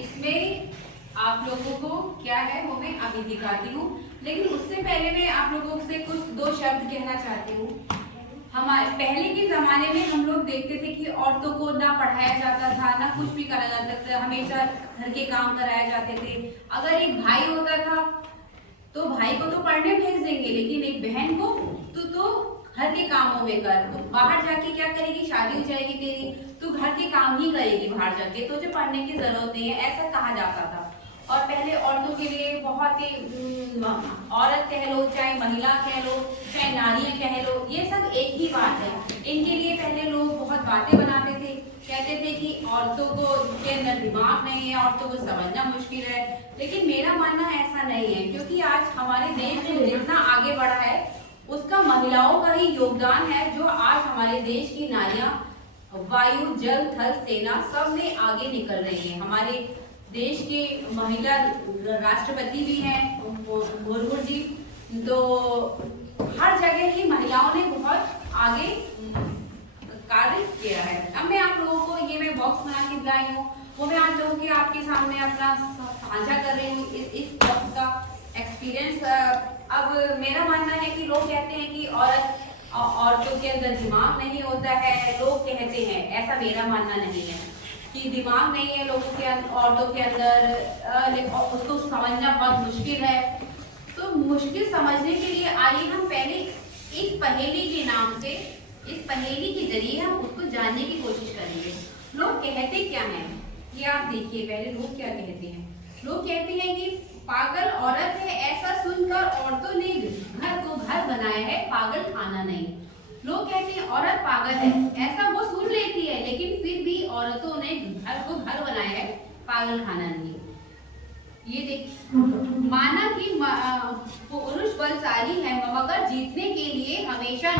इसमें आप लोगों को क्या है वो मैं अभी दिखाती हूँ, लेकिन उससे पहले मैं आप लोगों से कुछ दो शब्द कहना चाहती हूँ। हमारे पहले के जमाने में हम लोग देखते थे कि औरतों को ना पढ़ाया जाता था, ना कुछ भी करा जाता था, हमेशा घर के काम कराए जाते थे। अगर एक भाई होता था तो भाई को तो पढ़ने भेज देंगे, लेकिन एक बहन को तो घर के कामों में कर, तो बाहर जाके क्या करेगी, शादी हो जाएगी तेरी, तू घर के काम ही करेगी बाहर जाके, तुझे पढ़ने की जरूरत नहीं है, ऐसा कहा जाता था। और पहले औरतों के लिए बहुत ही औरत कह लो, चाहे महिला कह लो, चाहे नारियां कह लो, ये सब एक ही बात है। इनके लिए पहले लोग बहुत बातें बनाते थे, कहते थे कि औरतों को के अंदर दिमाग नहीं है, औरतों को समझना मुश्किल है। लेकिन मेरा मानना ऐसा नहीं है, क्योंकि आज हमारे देश जो जितना आगे बढ़ा है उसका महिलाओं का ही योगदान है, जो आज हमारे देश की नारियां वायु जल थल सेना सब में आगे निकल रही है। हमारे देश की महिला राष्ट्रपति भी हैं मुर्मू जी, तो हर जगह ही महिलाओं ने बहुत आगे कार्य किया है। अब मैं आप लोगों को ये मैं बॉक्स बना के लाई हूँ, वो मैं आप लोगों के आपके सामने अपना साझा कर रही हूँ इस बॉक्स का एक्सपीरियंस। अब मेरा मानना है कि लोग कहते हैं कि औरतों के अंदर दिमाग नहीं होता है, लोग कहते हैं, ऐसा मेरा मानना नहीं है कि दिमाग नहीं है लोगों के औरतों के अंदर, उसको समझना बहुत मुश्किल है। तो मुश्किल समझने के लिए आइए हम पहले इस पहेली के नाम से, इस पहेली के जरिए हम उसको जानने की कोशिश करेंगे। लोग कहते क्या हैं ये आप देखिए, पहले लोग क्या कहते हैं। लोग कहते हैं कि पागल औरत है, ऐसा सुनकर औरतों ने घर को घर बनाया है, पागल खाना नहीं। लोग कहते हैं औरत पागल है, ऐसा वो सुन लेती है, लेकिन फिर भी औरतों ने घर को घर बनाया है, पागल खाना नहीं। ये देख, माना कि पुरुष बलशाली है मगर जीतने के लिए हमेशा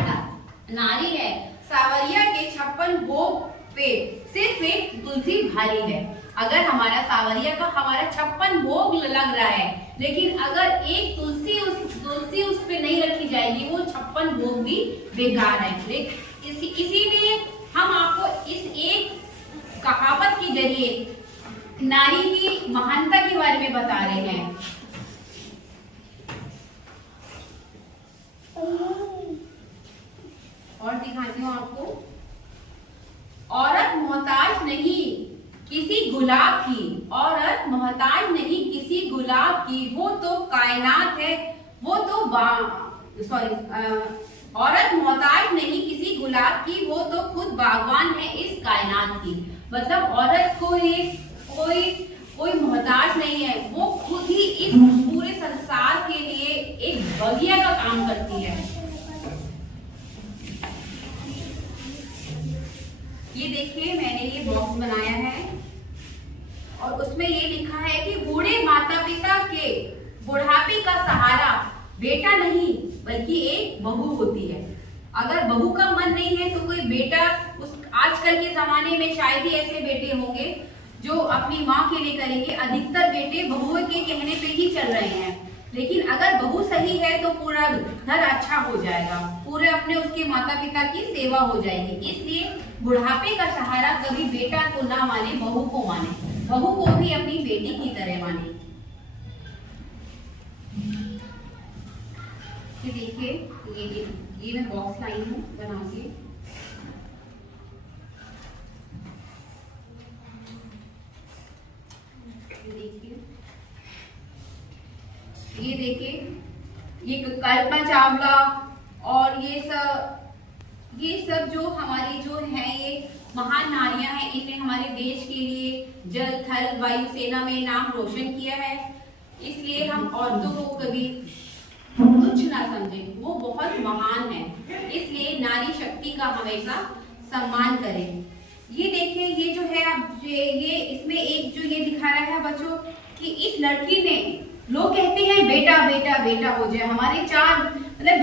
नारी है। सावरिया के 56 भोग पे सिर्फ एक तुलसी भारी है। अगर हमारा सावरिया का हमारा 56 भोग लग रहा है, लेकिन अगर एक तुलसी उस पे नहीं रखी जाएगी, वो 56 भोग भी बेकार है। इसीलिए हम आपको इस एक कहावत के जरिए नारी की महानता के बारे में बता रहे हैं। और दिखाती हूँ आपको। औरत मोहताज नहीं किसी गुलाब की, औरत मोहताज नहीं किसी गुलाब की, वो तो कायनात है, वो तो औरत मोहताज नहीं किसी गुलाब की, वो तो खुद बागवान है इस कायनात की। मतलब औरत को कोई मोहताज नहीं है, वो खुद ही इस पूरे संसार के लिए एक बगिया का काम करती है। ये देखिए, मैंने ये बॉक्स बनाया है और उसमें ये लिखा है कि बूढ़े माता पिता के बुढ़ापे का सहारा बेटा नहीं बल्कि एक बहू होती है। अगर बहू का मन नहीं है तो कोई बेटा, उस आजकल के जमाने में शायद ही ऐसे बेटे होंगे जो अपनी माँ के लिए करेंगे। अधिकतर बेटे बहुओं के कहने पे ही चल रहे हैं, लेकिन अगर बहू सही है तो पूरा घर अच्छा हो जाएगा, पूरे अपने उसके माता पिता की सेवा हो जाएगी। इसलिए बुढ़ापे का सहारा कभी बेटा को ना माने, बहू को माने, बहू को भी अपनी बेटी की तरह माने। ये देखिए, ये मैं बॉक्स लाई हूँ बना के। ये देखिए, ये कल्पना चावला और ये सब जो हमारी जो है ये महान नारियां हैं, इनने हमारे देश के लिए जल थल वायु सेना में नाम रोशन किया है। इसलिए हम औरतों को कभी तुच्छ ना समझें, वो बहुत महान है। इसलिए नारी शक्ति का हमेशा सम्मान करें। ये देखिए, ये जो है अब ये इसमें एक जो ये दिखा रहा है बच्चों कि इस लड़की ने, लोग कहते हैं बेटा बेटा बेटा हो जाए, हमारे 4 मतलब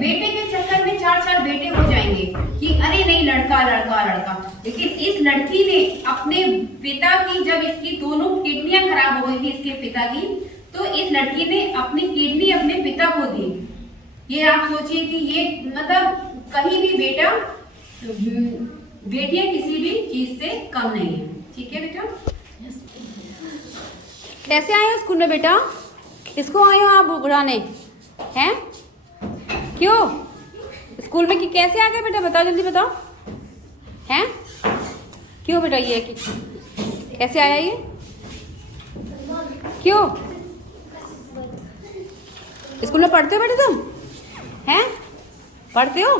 बेटे के चक्कर में 4 बेटे हो जाएंगे कि अरे नहीं लड़का लड़का लड़का। लेकिन इस लड़की ने अपने पिता की, जब इसकी दोनों किडनियां खराब हो गई थी इसके पिता की, तो इस लड़की ने अपनी किडनी अपने पिता को दी। ये आप सोचिए कि ये मतलब कहीं भी बेटियां किसी भी चीज से कम नहीं है। ठीक है बेटा। कैसे आए हो स्कूल में बेटा? किसको आए हो आप बुलाने हैं? क्यों स्कूल में कि कैसे आ गए बेटा? बताओ जल्दी बताओ हैं? क्यों बेटा ये कि कैसे आया ये? क्यों स्कूल में पढ़ते हो बेटा तुम हैं? पढ़ते हो?